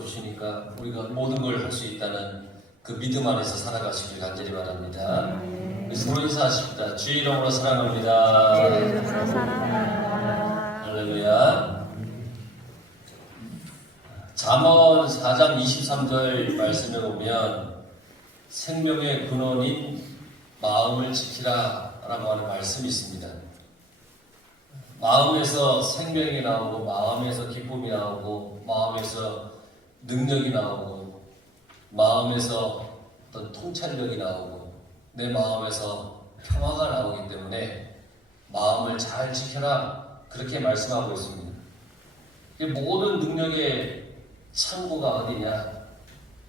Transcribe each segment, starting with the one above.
주시니까 우리가 모든 걸 할 수 있다는 그 믿음 안에서 살아가시길 간절히 바랍니다. 그래서 인사하십니다. 주의 이름으로 사랑합니다. 주의 이름으로 사랑합니다. 할렐루야. 잠언 4장 23절 말씀에 보면 생명의 근원인 마음을 지키라 라고 하는 말씀이 있습니다. 마음에서 생명이 나오고 마음에서 기쁨이 나오고 마음에서 능력이 나오고 마음에서 어떤 통찰력이 나오고 내 마음에서 평화가 나오기 때문에 마음을 잘 지켜라 그렇게 말씀하고 있습니다. 모든 능력의 창고가 어디냐?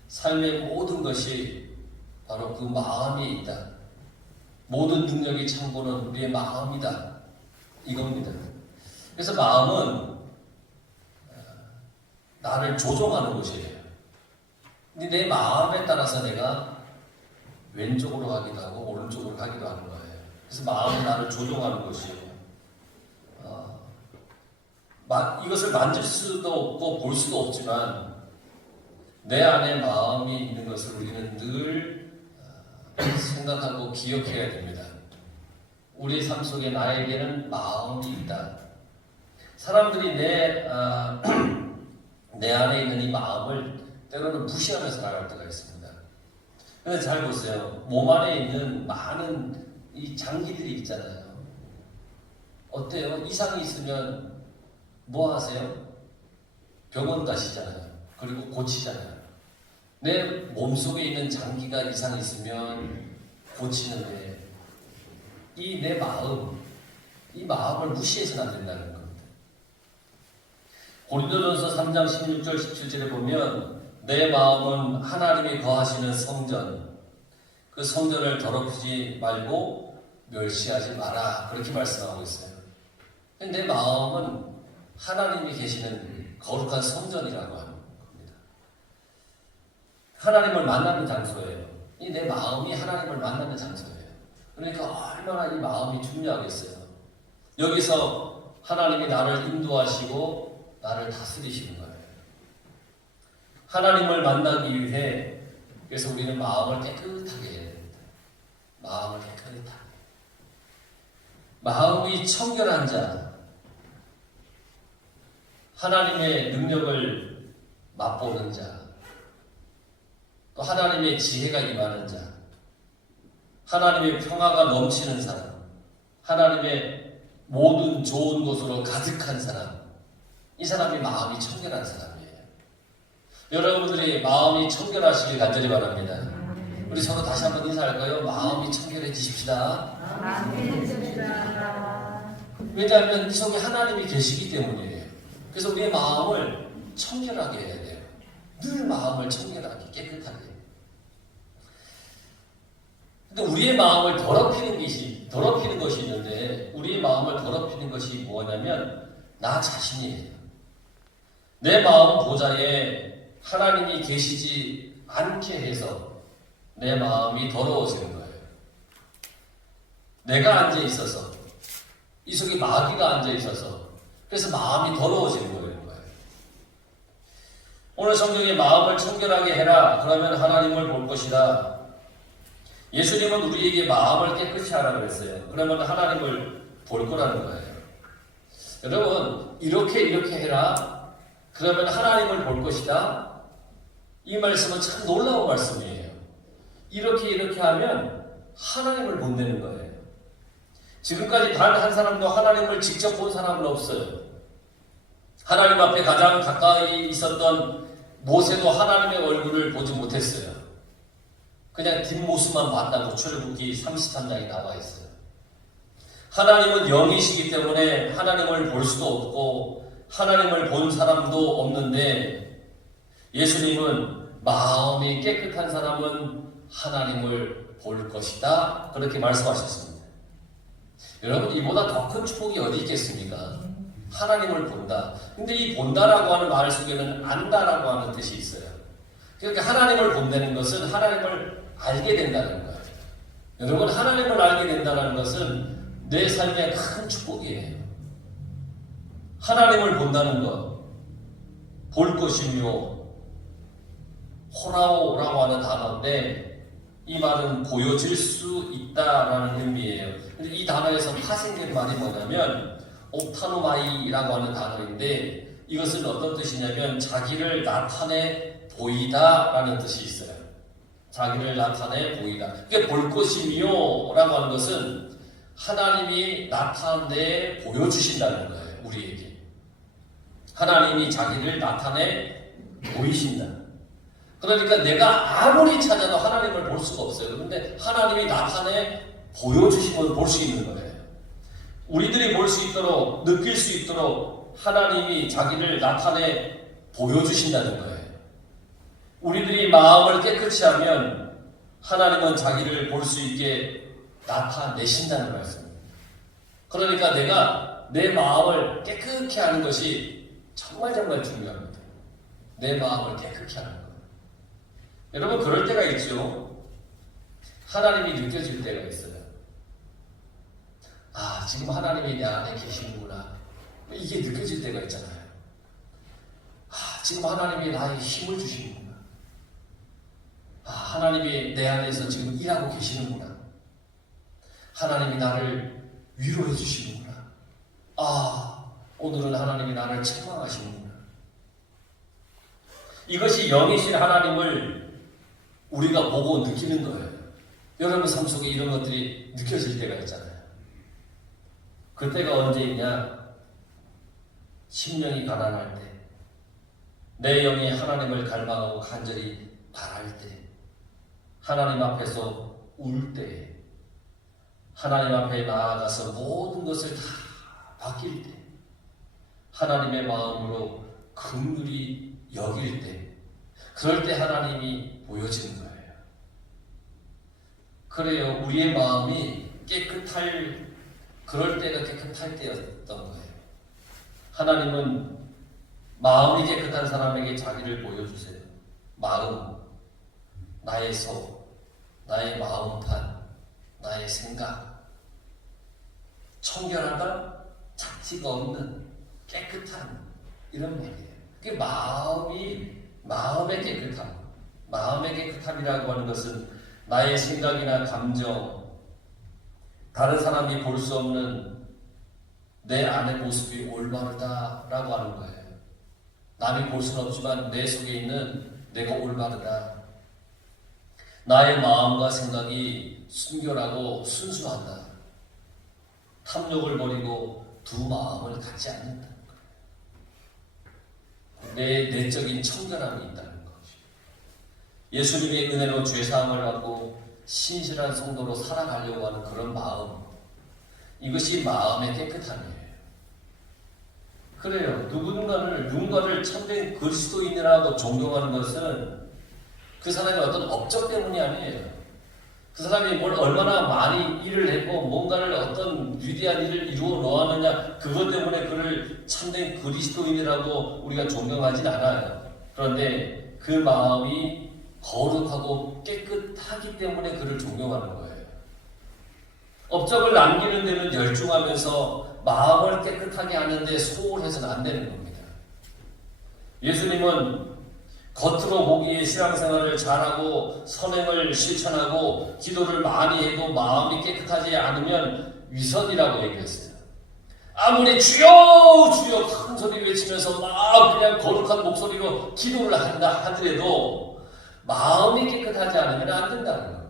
삶의 모든 것이 바로 그 마음에 있다. 모든 능력의 창고는 우리의 마음이다. 이겁니다. 그래서 마음은 나를 조종하는 곳이에요. 근데 내 마음에 따라서 내가 왼쪽으로 가기도 하고 오른쪽으로 가기도 하는 거예요. 그래서 마음은 나를 조종하는 곳이에요. 이것을 만질 수도 없고 볼 수도 없지만 내 안에 마음이 있는 것을 우리는 늘 생각하고 기억해야 됩니다. 우리 삶 속에 나에게는 마음이 있다. 사람들이 내 안에 있는 이 마음을 때로는 무시하면서 살아갈 때가 있습니다. 근데 잘 보세요. 몸 안에 있는 많은 이 장기들이 있잖아요. 어때요? 이상이 있으면 뭐 하세요? 병원 가시잖아요. 그리고 고치잖아요. 내 몸속에 있는 장기가 이상이 있으면 고치는데 이 내 마음, 이 마음을 무시해서는 안 된다는 겁니다. 고린도전서 3장 16절 17절에 보면 내 마음은 하나님이 거하시는 성전, 그 성전을 더럽히지 말고 멸시하지 마라 그렇게 말씀하고 있어요. 내 마음은 하나님이 계시는 거룩한 성전이라고 하는 겁니다. 하나님을 만나는 장소예요. 이 내 마음이 하나님을 만나는 장소예요. 그러니까 얼마나 이 마음이 중요하겠어요. 여기서 하나님이 나를 인도하시고 나를 다스리시는 거예요. 하나님을 만나기 위해 그래서 우리는 마음을 깨끗하게 해야 됩니다. 마음을 깨끗하게. 마음이 청결한 자, 하나님의 능력을 맛보는 자, 또 하나님의 지혜가 임하는 자, 하나님의 평화가 넘치는 사람, 하나님의 모든 좋은 것으로 가득한 사람, 이 사람이 마음이 청결한 사람이에요. 여러분들이 마음이 청결하시길 간절히 바랍니다. 우리 서로 다시 한번 인사할까요? 마음이 청결해지십시다. 왜냐하면 이 속에 하나님이 계시기 때문이에요. 그래서 우리의 마음을 청결하게 해야 돼요. 늘 마음을 청결하게, 깨끗하게. 근데 우리의 마음을 더럽히는 것이 있는데, 우리의 마음을 더럽히는 것이 뭐냐면 나 자신이에요. 내 마음 보좌에 하나님이 계시지 않게 해서 내 마음이 더러워지는 거예요. 내가 앉아 있어서, 이 속에 마귀가 앉아 있어서, 그래서 마음이 더러워지는 거예요. 오늘 성경에 마음을 청결하게 해라. 그러면 하나님을 볼 것이다. 예수님은 우리에게 마음을 깨끗이 하라고 했어요. 그러면 하나님을 볼 거라는 거예요. 여러분, 이렇게 해라. 그러면 하나님을 볼 것이다. 이 말씀은 참 놀라운 말씀이에요. 이렇게 하면 하나님을 본다는 거예요. 지금까지 단 한 사람도 하나님을 직접 본 사람은 없어요. 하나님 앞에 가장 가까이 있었던 모세도 하나님의 얼굴을 보지 못했어요. 그냥 뒷모습만 봤다고 출애굽기 33장에 나와 있어요. 하나님은 영이시기 때문에 하나님을 볼 수도 없고 하나님을 본 사람도 없는데 예수님은 마음이 깨끗한 사람은 하나님을 볼 것이다. 그렇게 말씀하셨습니다. 여러분, 이보다 더 큰 축복이 어디 있겠습니까? 하나님을 본다. 근데 이 본다라고 하는 말 속에는 안다라고 하는 뜻이 있어요. 그러니까 하나님을 본다는 것은 하나님을 알게 된다는 거예요. 여러분, 하나님을 알게 된다는 것은 내 삶의 큰 축복이에요. 하나님을 본다는 것, 볼 것이며 호라오라고 하는 단어인데 이 말은 보여질 수 있다라는 의미예요. 근데 이 단어에서 파생된 말이 뭐냐면 옵타노마이라고 하는 단어인데 이것은 어떤 뜻이냐면 자기를 나타내 보이다라는 뜻이 있어요. 자기를 나타내 보이다. 이게 볼 것이며라고 하는 것은 하나님이 나타내 보여주신다는 거예요. 우리에게. 하나님이 자기를 나타내 보이신다. 그러니까 내가 아무리 찾아도 하나님을 볼 수가 없어요. 그런데 하나님이 나타내 보여주시면 볼 수 있는 거예요. 우리들이 볼 수 있도록, 느낄 수 있도록 하나님이 자기를 나타내 보여주신다는 거예요. 우리들이 마음을 깨끗이 하면 하나님은 자기를 볼 수 있게 나타내신다는 말씀입니다. 그러니까 내가 내 마음을 깨끗히 하는 것이 정말 중요합니다. 내 마음을 깨끗히 하는 것. 여러분 그럴 때가 있죠. 하나님이 느껴질 때가 있어요. 아, 지금 하나님이 내 안에 계시는구나. 이게 느껴질 때가 있잖아요. 아, 지금 하나님이 나에게 힘을 주시는구나. 아, 하나님이 내 안에서 지금 일하고 계시는구나. 하나님이 나를 위로해 주시는구나. 아, 오늘은 하나님이 나를 책망하시는구나. 이것이 영이신 하나님을 우리가 보고 느끼는 거예요. 여러분 삶 속에 이런 것들이 느껴질 때가 있잖아요. 그때가 언제 있냐? 심령이 가난할 때, 내 영이 하나님을 갈망하고 간절히 바랄 때, 하나님 앞에서 울 때, 하나님 앞에 나아가서 모든 것을 다 바뀔 때, 하나님의 마음으로 긍휼히 여길 때, 그럴 때 하나님이 보여지는 거예요. 그래요. 우리의 마음이 깨끗할, 그럴 때가 깨끗할 때였던 거예요. 하나님은 마음이 깨끗한 사람에게 자기를 보여주세요. 마음, 나의 속, 나의 마음판, 나의 생각. 청결하다, 잡티가 없는 깨끗한 이런 말이에요. 그게 마음의 깨끗함. 마음의 깨끗함이라고 하는 것은 나의 생각이나 감정, 다른 사람이 볼 수 없는 내 안의 모습이 올바르다라고 하는 거예요. 남이 볼 수는 없지만 내 속에 있는 내가 올바르다. 나의 마음과 생각이 순결하고 순수하다. 탐욕을 버리고 두 마음을 갖지 않는다. 내 내적인 청결함이 있다는 것이죠. 예수님의 은혜로 죄사함을 받고 신실한 성도로 살아가려고 하는 그런 마음, 이것이 마음의 깨끗함이에요. 그래요. 누군가를 참된 그리스도인이라고 존경하는 것은 그 사람의 어떤 업적 때문이 아니에요. 그 사람이 뭘 얼마나 많이 일을 했고 뭔가를 어떤 위대한 일을 이루어 놓았느냐, 그것 때문에 그를 참된 그리스도인이라고 우리가 존경하진 않아요. 그런데 그 마음이 거룩하고 깨끗하기 때문에 그를 존경하는 거예요. 업적을 남기는 데는 열중하면서 마음을 깨끗하게 하는데 소홀해서는 안 되는 겁니다. 예수님은 겉으로 보기에 신앙생활을 잘하고 선행을 실천하고 기도를 많이 해도 마음이 깨끗하지 않으면 위선이라고 얘기했어요. 아무리 주여 주여 큰 소리 외치면서 막 그냥 거룩한 목소리로 기도를 한다 하더라도 마음이 깨끗하지 않으면 안 된다는 겁니다.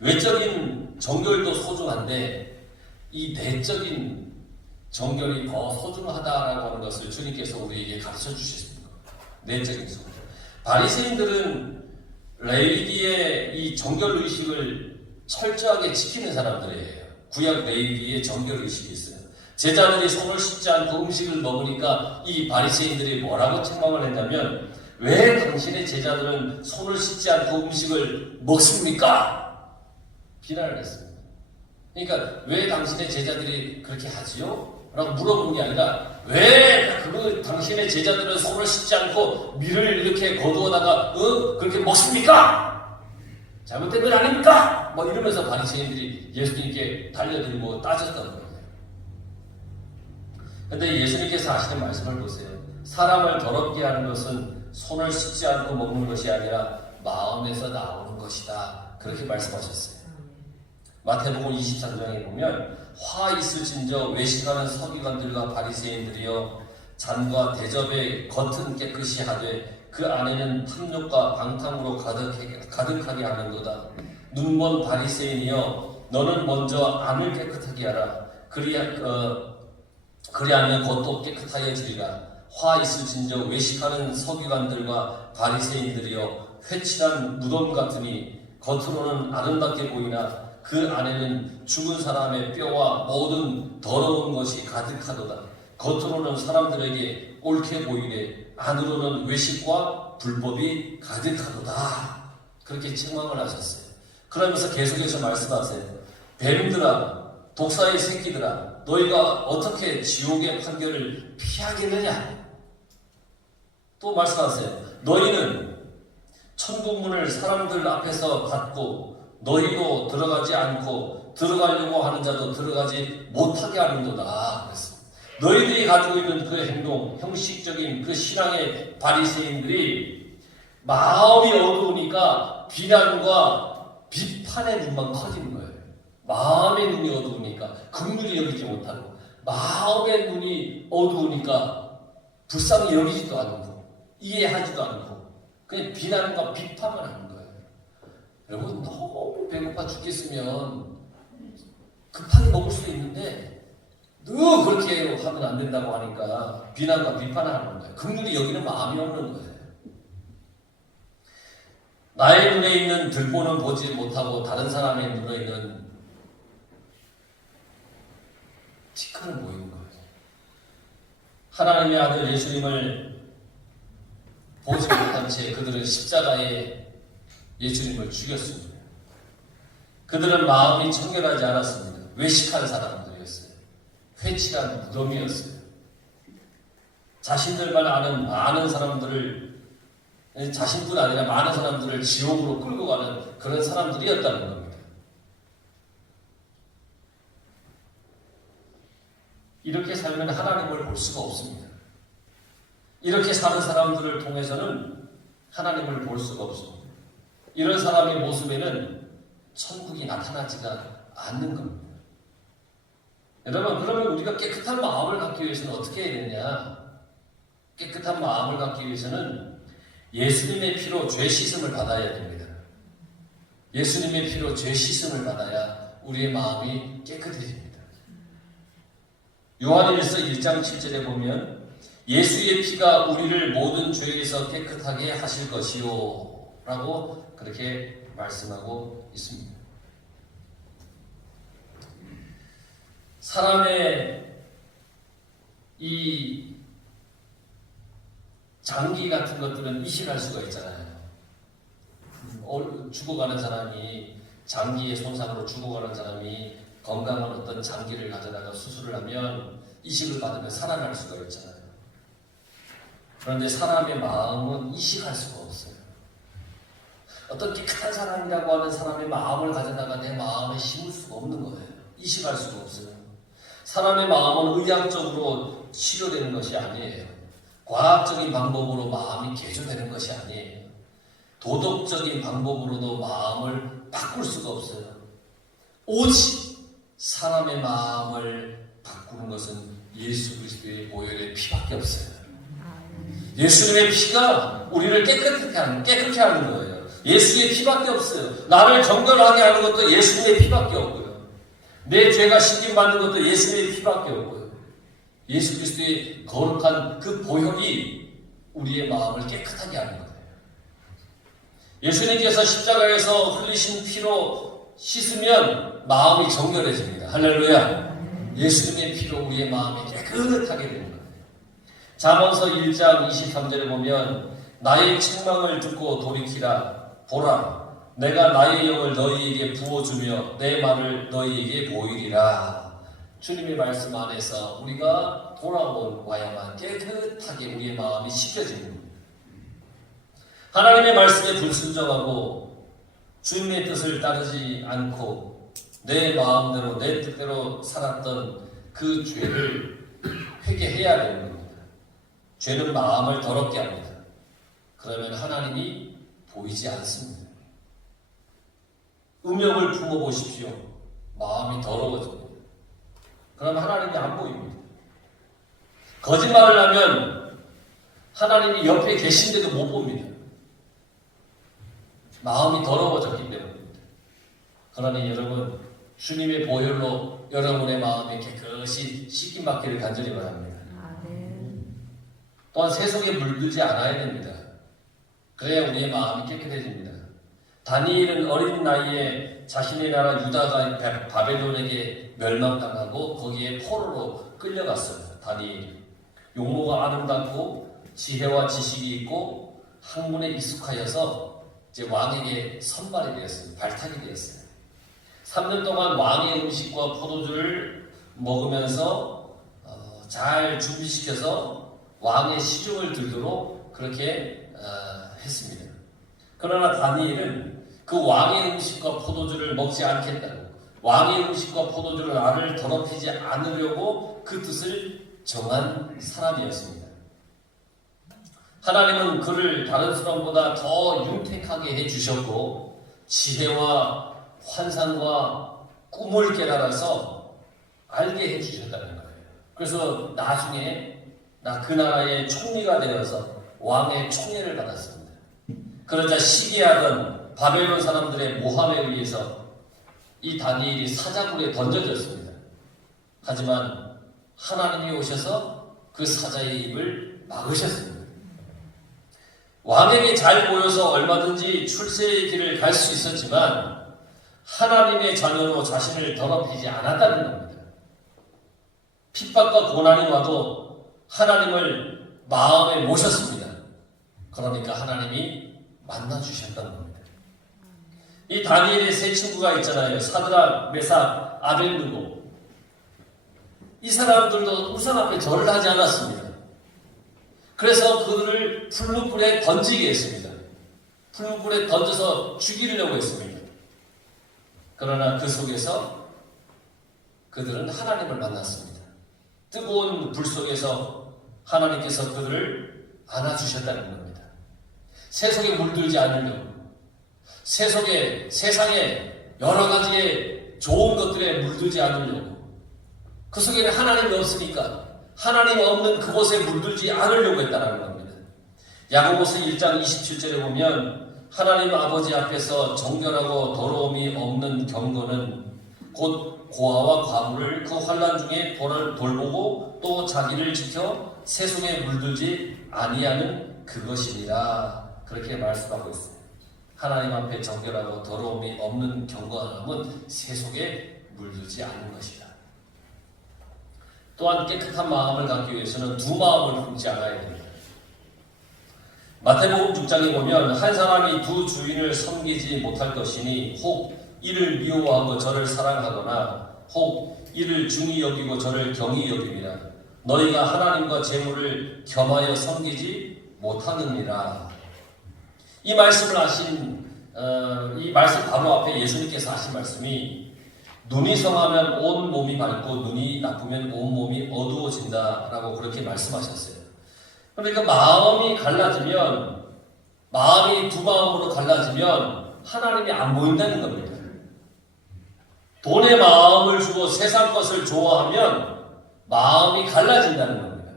외적인 정결도 소중한데 이 내적인 정결이 더 소중하다라고 하는 것을 주님께서 우리에게 가르쳐 주셨습니다. 내적인 소중. 바리새인들은 레위기의 이 정결 의식을 철저하게 지키는 사람들이에요. 구약 레위기의 정결 의식이 있어요. 제자들이 손을 씻지 않고 음식을 먹으니까 이 바리새인들이 뭐라고 책망을 했냐면, 왜 당신의 제자들은 손을 씻지 않고 음식을 먹습니까? 비난을 했습니다. 그러니까 왜 당신의 제자들이 그렇게 하지요? 라고 물어보는 게 아니라, 왜 당신의 제자들은 손을 씻지 않고 밀을 이렇게 거두어다가 그렇게 먹습니까? 잘못된 건 아닙니까? 뭐 이러면서 바리새인들이 예수님께 달려들고 따졌던 거예요. 근데 예수님께서 하시는 말씀을 보세요. 사람을 더럽게 하는 것은 손을 씻지 않고 먹는 것이 아니라 마음에서 나오는 것이다. 그렇게 말씀하셨어요. 마태복음 23장에 보면 화 있으신저 외식하는 서기관들과 바리새인들이여 잔과 대접의 겉은 깨끗이 하되 그 안에는 탐욕과 방탕으로 가득하게 하는도다. 눈먼 바리새인이여 너는 먼저 안을 깨끗하게 하라. 그리하면 겉도 깨끗하여지리라. 화 있으신저 외식하는 서기관들과 바리새인들이여 회칠한 무덤 같으니 겉으로는 아름답게 보이나 그 안에는 죽은 사람의 뼈와 모든 더러운 것이 가득하도다. 겉으로는 사람들에게 옳게 보이되 안으로는 외식과 불법이 가득하도다. 그렇게 책망을 하셨어요. 그러면서 계속해서 말씀하세요. 뱀들아, 독사의 새끼들아, 너희가 어떻게 지옥의 판결을 피하겠느냐? 또 말씀하세요. 너희는 천국문을 사람들 앞에서 닫고 너희도 들어가지 않고 들어가려고 하는 자도 들어가지 못하게 하는도다. 그랬습니다. 너희들이 가지고 있는 그 행동, 형식적인 그 신앙의 바리새인들이 마음이 어두우니까 비난과 비판의 눈만 커지는 거예요. 마음의 눈이 어두우니까 긍휼히 여기지 못하고, 마음의 눈이 어두우니까 불쌍히 여기지도 않고 이해하지도 않고 그냥 비난과 비판만 하는 거예요. 여러분, 너무 배고파 죽겠으면 급하게 먹을 수 있는데 너 그렇게 하면 안 된다고 하니까 비난과 비판을 하는 거예요. 긍휼히 여기는 마음이 없는 거예요. 나의 눈에 있는 들보는 보지 못하고 다른 사람의 눈에 있는 티끌은 보이는 거예요. 하나님의 아들 예수님을 보지 못한 채 그들은 십자가에 예수님을 죽였습니다. 그들은 마음이 청결하지 않았습니다. 외식한 사람들이었어요. 회칠한 무덤이었어요. 자신들만 아는 많은 사람들을, 자신뿐 아니라 많은 사람들을 지옥으로 끌고 가는 그런 사람들이었다는 겁니다. 이렇게 살면 하나님을 볼 수가 없습니다. 이렇게 사는 사람들을 통해서는 하나님을 볼 수가 없습니다. 이런 사람의 모습에는 천국이 나타나지가 않는 겁니다. 여러분, 그러면 우리가 깨끗한 마음을 갖기 위해서는 어떻게 해야 되느냐? 깨끗한 마음을 갖기 위해서는 예수님의 피로 죄 씻음을 받아야 됩니다. 예수님의 피로 죄 씻음을 받아야 우리의 마음이 깨끗해집니다. 요한일서 1장 7절에 보면 예수의 피가 우리를 모든 죄에서 깨끗하게 하실 것이요 라고 그렇게 말씀하고 있습니다. 사람의 이 장기 같은 것들은 이식할 수가 있잖아요. 죽어가는 사람이, 장기의 손상으로 죽어가는 사람이 건강한 어떤 장기를 가져다가 수술을 하면 이식을 받으면 살아날 수가 있잖아요. 그런데 사람의 마음은 이식할 수가 없어요. 어떤 깨끗한 사람이라고 하는 사람의 마음을 가져다가 내 마음에 심을 수가 없는 거예요. 이식할 수가 없어요. 사람의 마음은 의학적으로 치료되는 것이 아니에요. 과학적인 방법으로 마음이 개조되는 것이 아니에요. 도덕적인 방법으로도 마음을 바꿀 수가 없어요. 오직 사람의 마음을 바꾸는 것은 예수 그리스도의 보혈의 피밖에 없어요. 예수님의 피가 우리를 깨끗하게 하는 거예요. 예수의 피밖에 없어요. 나를 정결하게 하는 것도 예수님의 피밖에 없고요. 내 죄가 씻김받는 것도 예수님의 피밖에 없고요. 예수 그리스도의 거룩한 그 보혈이 우리의 마음을 깨끗하게 하는 거예요. 예수님께서 십자가에서 흘리신 피로 씻으면 마음이 정결해집니다. 할렐루야. 예수님의 피로 우리의 마음이 깨끗하게 되는 거예요. 잠언서 1장 23절에 보면 나의 책망을 듣고 돌이키라. 보라, 내가 나의 영을 너희에게 부어주며 내 말을 너희에게 보이리라. 주님의 말씀 안에서 우리가 돌아와야만 깨끗하게 우리의 마음이 씻겨집니다. 하나님의 말씀에 불순종하고 주님의 뜻을 따르지 않고 내 마음대로 내 뜻대로 살았던 그 죄를 회개해야 되는 겁니다. 죄는 마음을 더럽게 합니다. 그러면 하나님이 보이지 않습니다. 음욕을 품어보십시오. 마음이 더러워집니다. 그럼 하나님이 안 보입니다. 거짓말을 하면 하나님이 옆에 계신데도 못 봅니다. 마음이 더러워졌기 때문입니다. 그러니 여러분, 주님의 보혈로 여러분의 마음이 깨끗이 씻김받기를 간절히 바랍니다. 또한 세속에 물들지 않아야 됩니다. 그래야 우리의 마음이 깨끗해집니다. 다니엘은 어린 나이에 자신의 나라 유다가 바벨론에게 멸망당하고 거기에 포로로 끌려갔어요. 다니엘이. 용모가 아름답고 지혜와 지식이 있고 학문에 익숙하여서 이제 왕에게 선발이 되었습니다. 발탁이 되었어요. 3년 동안 왕의 음식과 포도주를 먹으면서 잘 준비시켜서 왕의 시중을 들도록 그렇게 했습니다. 그러나 다니엘은 그 왕의 음식과 포도주를 먹지 않겠다고, 왕의 음식과 포도주를 나를 더럽히지 않으려고 그 뜻을 정한 사람이었습니다. 하나님은 그를 다른 사람보다 더 윤택하게 해주셨고 지혜와 환상과 꿈을 깨달아서 알게 해주셨다는 거예요. 그래서 나중에 그 나라의 총리가 되어서 왕의 총애를 받았습니다. 그러자 시기하던 바벨론 사람들의 모함에 의해서 이 다니엘이 사자굴에 던져졌습니다. 하지만 하나님이 오셔서 그 사자의 입을 막으셨습니다. 왕에게 잘 보여서 얼마든지 출세의 길을 갈 수 있었지만 하나님의 자녀로 자신을 더럽히지 않았다는 겁니다. 핍박과 고난이 와도 하나님을 마음에 모셨습니다. 그러니까 하나님이 만나주셨다는 겁니다. 이 다니엘의 세 친구가 있잖아요. 사드락, 메삭, 아벨느고. 이 사람들도 우상 앞에 절을 하지 않았습니다. 그래서 그들을 풀무불에 던지게 했습니다. 풀무불에 던져서 죽이려고 했습니다. 그러나 그 속에서 그들은 하나님을 만났습니다. 뜨거운 불 속에서 하나님께서 그들을 안아주셨다는 겁니다. 세속에 물들지 않으려고, 세상에 여러 가지의 좋은 것들에 물들지 않으려고, 그 속에는 하나님이 없으니까 하나님 없는 그곳에 물들지 않으려고 했다는 겁니다. 야고보서 1장 27절에 보면 하나님 아버지 앞에서 정결하고 더러움이 없는 경건은 곧 고아와 과부를 그 환난 중에 돌보고 또 자기를 지켜 세속에 물들지 아니하는 그것이니라. 그렇게 말씀하고 있습니다. 하나님 앞에 정결하고 더러움이 없는 경건함은 세속에 물들지 않는 것이다. 또한 깨끗한 마음을 갖기 위해서는 두 마음을 품지 않아야 됩니다. 마태복음 6장에 보면 한 사람이 두 주인을 섬기지 못할 것이니 혹 이를 미워하고 저를 사랑하거나 혹 이를 중히 여기고 저를 경히 여깁니다. 너희가 하나님과 재물을 겸하여 섬기지 못하느니라. 이 말씀을 하신 이 말씀 바로 앞에 예수님께서 하신 말씀이 눈이 성하면 온 몸이 밝고 눈이 나쁘면 온 몸이 어두워진다라고 그렇게 말씀하셨어요. 그러니까 마음이 갈라지면, 마음이 두 마음으로 갈라지면 하나님이 안 보인다는 겁니다. 돈에 마음을 주고 세상 것을 좋아하면 마음이 갈라진다는 겁니다.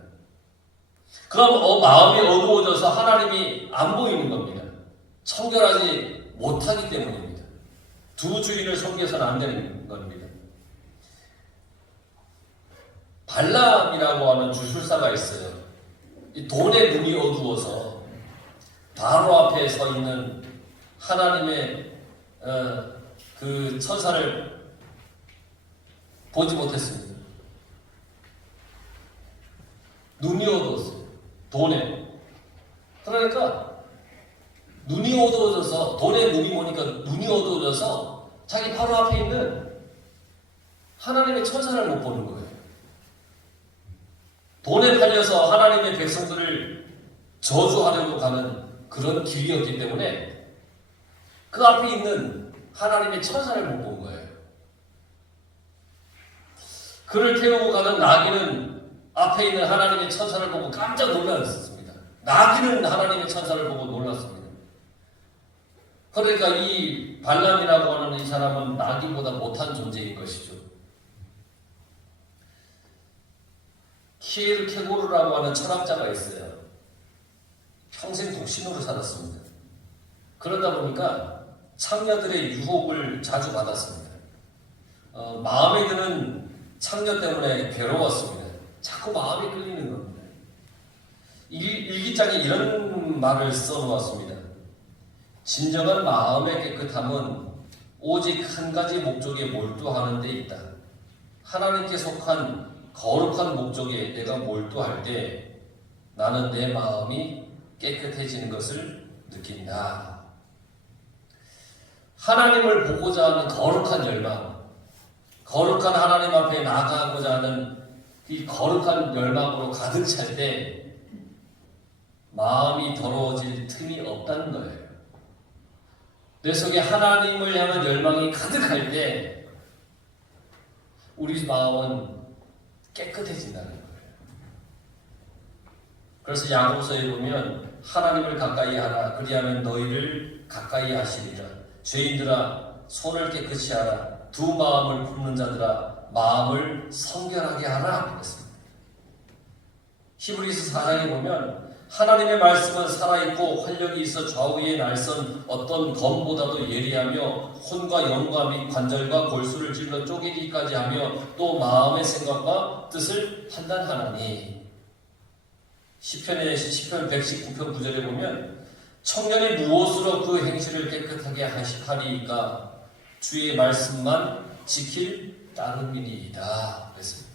그럼 마음이 어두워져서 하나님이 안 보이는 겁니다. 청결하지 못하기 때문입니다. 두 주인을 섬겨서는 안 되는 겁니다. 발람이라고 하는 주술사가 있어요. 이 돈의 눈이 어두워서 바로 앞에 서 있는 하나님의 그 천사를 보지 못했습니다. 눈이 어두웠어요. 돈에. 그러니까 눈이 어두워져서, 돈에 눈이 보니까 눈이 어두워져서 자기 바로 앞에 있는 하나님의 천사를 못 보는 거예요. 돈에 팔려서 하나님의 백성들을 저주하려고 가는 그런 길이었기 때문에 그 앞에 있는 하나님의 천사를 못 본 거예요. 그를 태우고 가는 나귀는 앞에 있는 하나님의 천사를 보고 깜짝 놀랐습니다. 나귀는 하나님의 천사를 보고 놀랐습니다. 그러니까 이 발람이라고 하는 이 사람은 나귀보다 못한 존재인 것이죠. 키에르케고르라고 하는 철학자가 있어요. 평생 독신으로 살았습니다. 그러다 보니까 창녀들의 유혹을 자주 받았습니다. 마음에 드는 창녀 때문에 괴로웠습니다. 자꾸 마음이 끌리는 겁니다. 일기장에 이런 말을 써놓았습니다. 진정한 마음의 깨끗함은 오직 한 가지 목적에 몰두하는 데 있다. 하나님께 속한 거룩한 목적에 내가 몰두할 때 나는 내 마음이 깨끗해지는 것을 느낀다. 하나님을 보고자 하는 거룩한 열망, 거룩한 하나님 앞에 나아가고자 하는 이 거룩한 열망으로 가득 찰 때 마음이 더러워질 틈이 없다는 거예요. 내 속에 하나님을 향한 열망이 가득할 때 우리 마음은 깨끗해진다는 거예요. 그래서 야고보서에 보면 하나님을 가까이 하라. 그리하면 너희를 가까이 하시리라. 죄인들아 손을 깨끗이 하라. 두 마음을 품는 자들아 마음을 성결하게 하라. 그랬습니다. 히브리서 4장에 보면 하나님의 말씀은 살아있고 활력이 있어 좌우에 날선 어떤 검보다도 예리하며 혼과 영과 및 관절과 골수를 찔러 쪼개기까지 하며 또 마음의 생각과 뜻을 판단하나니. 시편 119편 9절에 보면 청년이 무엇으로 그 행실을 깨끗하게 하리이까 주의 말씀만 지킬 따름이니이다. 그랬습니다.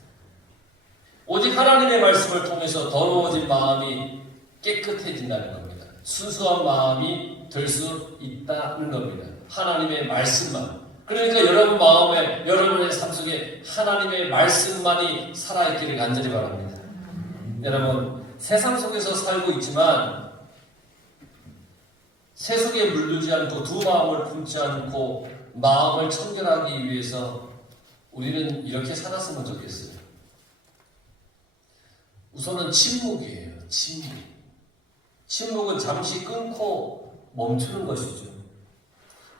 오직 하나님의 말씀을 통해서 더러워진 마음이 깨끗해진다는 겁니다. 순수한 마음이 될 수 있다는 겁니다. 하나님의 말씀만. 그러니까 여러분 마음에, 여러분의 삶 속에 하나님의 말씀만이 살아있기를 간절히 바랍니다. 여러분, 세상 속에서 살고 있지만 세속에 물들지 않고 두 마음을 품지 않고 마음을 청결하기 위해서 우리는 이렇게 살았으면 좋겠어요. 우선은 침묵이에요. 침묵. 침묵은 잠시 끊고 멈추는 것이죠.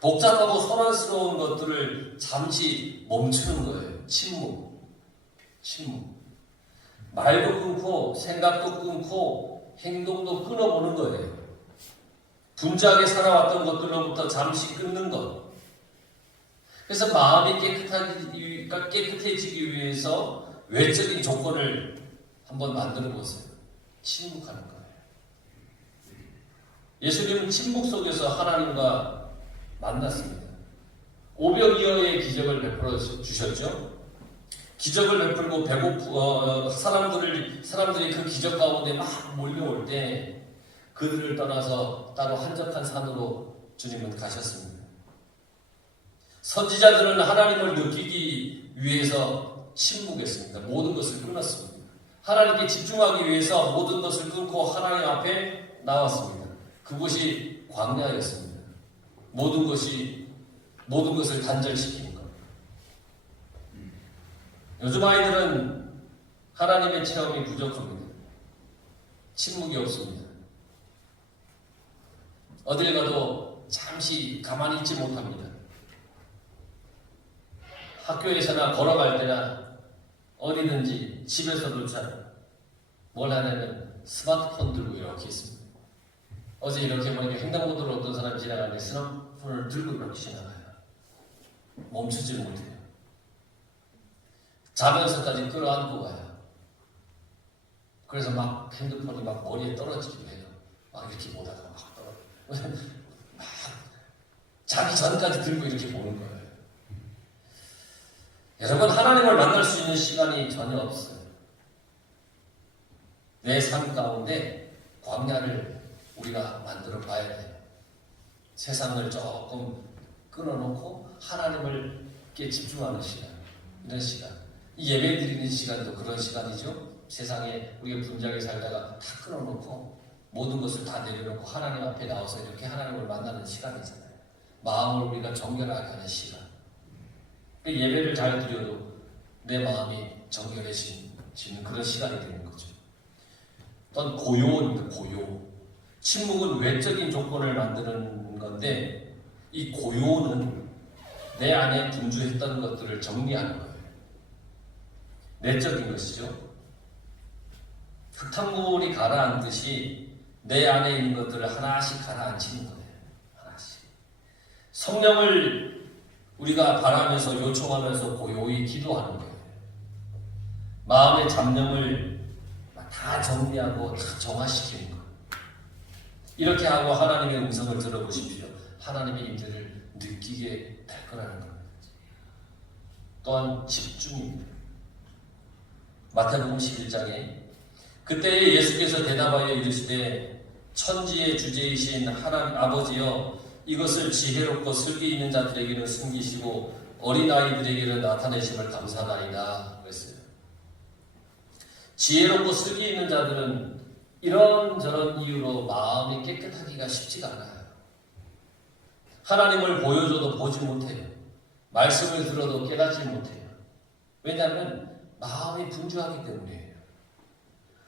복잡하고 소란스러운 것들을 잠시 멈추는 거예요. 침묵. 말도 끊고 생각도 끊고 행동도 끊어보는 거예요. 분주하게 살아왔던 것들로부터 잠시 끊는 것. 그래서 마음이 깨끗해지기 위해서 외적인 조건을 한번 만들어 보세요. 침묵하는 거예요. 예수님은 침묵 속에서 하나님과 만났습니다. 500여의 기적을 베풀어 주셨죠. 기적을 베풀고 사람들이 그 기적 가운데 막 몰려올 때 그들을 떠나서 따로 한적한 산으로 주님은 가셨습니다. 선지자들은 하나님을 느끼기 위해서 침묵했습니다. 모든 것을 끊었습니다. 하나님께 집중하기 위해서 모든 것을 끊고 하나님 앞에 나왔습니다. 그곳이 광야였습니다. 모든 것을 단절시키는 것. 요즘 아이들은 하나님의 체험이 부족합니다. 침묵이 없습니다. 어딜 가도 잠시 가만히 있지 못합니다. 학교에서나 걸어갈 때나 어디든지 집에서도 뭘 하냐면 스마트폰 들고 이렇게 있습니다. 어제 이렇게 보니까 횡단보도로 어떤 사람이 지나가는데 스마트폰을 들고 이렇게 지나가요. 멈추지 못해요. 자면서까지 끌어안고 가요. 그래서 막 핸드폰이 막 머리에 떨어지기도 해요. 막 이렇게 보다가 막 떨어져요. 막 자기 전까지 들고 이렇게 보는 거예요. 여러분, 하나님을 만날 수 있는 시간이 전혀 없어요. 내 삶 가운데 광야를 우리가 만들어 봐야 돼요. 세상을 조금 끊어놓고 하나님께 집중하는 시간, 이런 시간. 이 예배 드리는 시간도 그런 시간이죠. 세상에 우리가 분주하게 살다가 다 끊어놓고 모든 것을 다 내려놓고 하나님 앞에 나와서 이렇게 하나님을 만나는 시간이잖아요. 마음을 우리가 정결하게 하는 시간. 예배를 잘 드려도 내 마음이 정결해진 지는 그런 시간이 되는 거죠. 또한 고요입니다. 고요. 침묵은 외적인 조건을 만드는 건데 이 고요는 내 안에 분주했던 것들을 정리하는 거예요. 내적인 것이죠. 흙탕물이 가라앉듯이 내 안에 있는 것들을 하나씩 가라앉히는 거예요. 하나씩. 성령을 우리가 바라면서 요청하면서 고요히 기도하는 거예요. 마음의 잡념을 다 정리하고 다 정화시키는 거예요. 이렇게 하고 하나님의 음성을 들어보십시오. 하나님의 임재를 느끼게 될 거라는 겁니다. 또한 집중입니다. 마태복음 11장에 그때에 예수께서 대답하여 이르시되 천지의 주제이신 하나님 아버지여 이것을 지혜롭고 슬기 있는 자들에게는 숨기시고 어린아이들에게는 나타내심을 감사하나이다 그랬어요. 지혜롭고 슬기 있는 자들은 이런저런 이유로 마음이 깨끗하기가 쉽지가 않아요. 하나님을 보여줘도 보지 못해요. 말씀을 들어도 깨닫지 못해요. 왜냐하면 마음이 분주하기 때문이에요.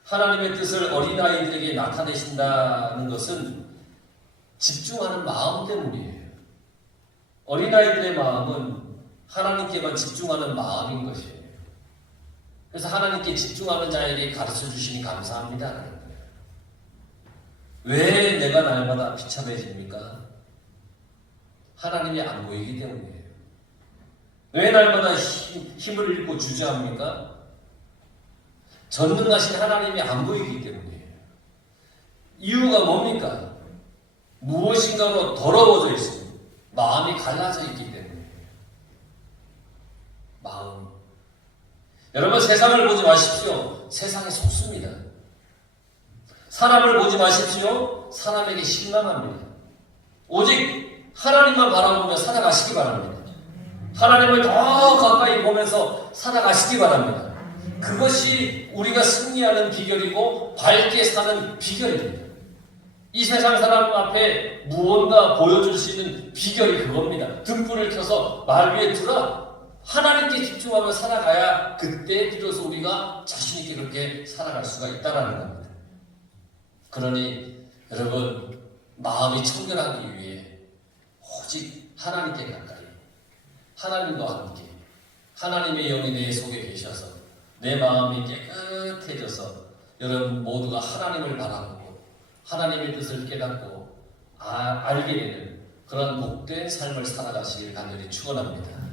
하나님의 뜻을 어린아이들에게 나타내신다는 것은 집중하는 마음 때문이에요. 어린아이들의 마음은 하나님께만 집중하는 마음인 것이에요. 그래서 하나님께 집중하는 자에게 가르쳐 주시니 감사합니다. 왜 내가 날마다 비참해집니까? 하나님이 안 보이기 때문이에요. 왜 날마다 힘을 잃고 주저합니까? 전능하신 하나님이 안 보이기 때문이에요. 이유가 뭡니까? 무엇인가로 더러워져 있습니다. 마음이 갈라져 있기 때문이에요. 마음. 여러분 세상을 보지 마십시오. 세상에 속습니다. 사람을 보지 마십시오. 사람에게 실망합니다. 오직 하나님만 바라보며 살아가시기 바랍니다. 하나님을 더 가까이 보면서 살아가시기 바랍니다. 그것이 우리가 승리하는 비결이고 밝게 사는 비결입니다. 이 세상 사람 앞에 무언가 보여줄 수 있는 비결이 그겁니다. 등불을 켜서 말 위에 두라. 하나님께 집중하며 살아가야 그때 비로소 우리가 자신 있게 그렇게 살아갈 수가 있다는 겁니다. 그러니 여러분 마음이 청결하기 위해 오직 하나님께 가까이 하나님과 함께 하나님의 영이 내 속에 계셔서 내 마음이 깨끗해져서 여러분 모두가 하나님을 바라보고 하나님의 뜻을 깨닫고 알게 되는 그런 복된 삶을 살아가시길 간절히 축원합니다.